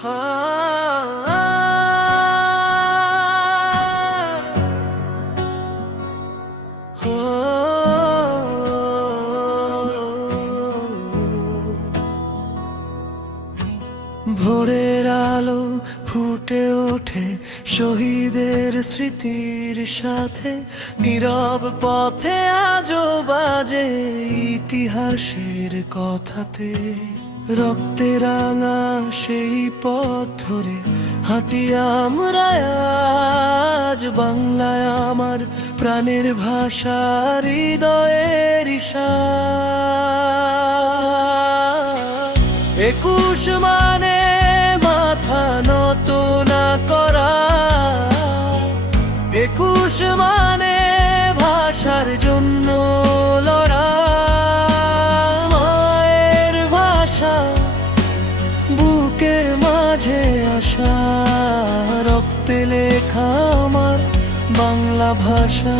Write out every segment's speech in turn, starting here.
ভোরের আলো ফুটে ওঠে শহীদের স্মৃতির সাথে, নীরব পথে আজও বাজে ইতিহাসের কথাতে। রক্তে রাঙা সেই পথ ধরে হাঁটি আমরা আজ, বাংলায় আমার প্রাণের ভাষা, হৃদয়ের ইশারা। 21 মানে মাথা নত না করা, 21 মানে ভাষার জন্য লড়া। মায়ের ভাষা বুকের মাঝে আসা, রক্তে লেখা আমার বাংলা ভাষা।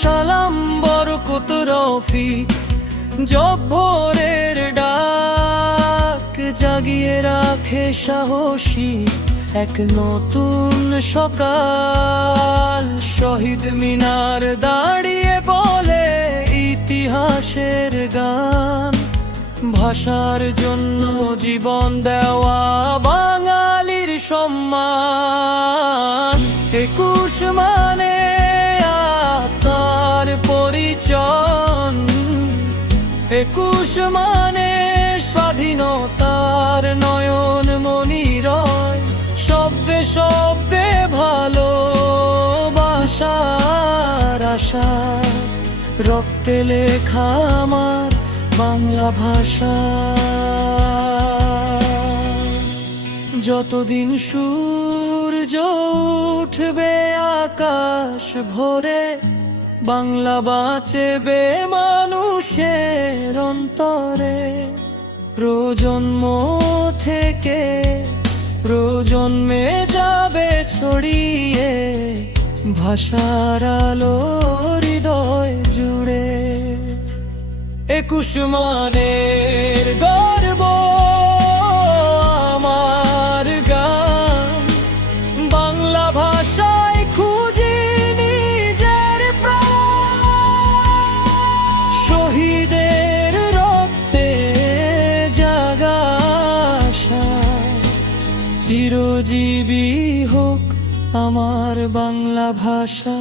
সালাম বরকত রফিক, জব্বরের ডাক জাগিয়ে রাখে সাহসী এক নতুন সকাল। শহীদ মিনার দাঁড়িয়ে বলে ইতিহাসের গান, ভাষার জন্য জীবন দেওয়া বাঙালির সম্মান। 21 মানে আত্মার পরিচয়, 21 মানে স্বাধীনতার নয়ন মনিরয়। শব্দে শব্দে ভালোবাসার আশা, রক্তে লেখা আমার বাংলা ভাষা। যতদিন সূর্য উঠবে আকাশ ভরে, বাংলা বাঁচবে মানুষের অন্তরে। প্রজন্ম থেকে প্রজন্মে যাবে ছড়িয়ে ভাষার আলো হৃদয় জুড়ে। 21 মানের গর্ব আমার গান, বাংলা ভাষায় খুঁজি নিজের প্রাণ। শহীদের রক্তে জাগা আশা, চিরজীবী হোক আমার বাংলা ভাষা।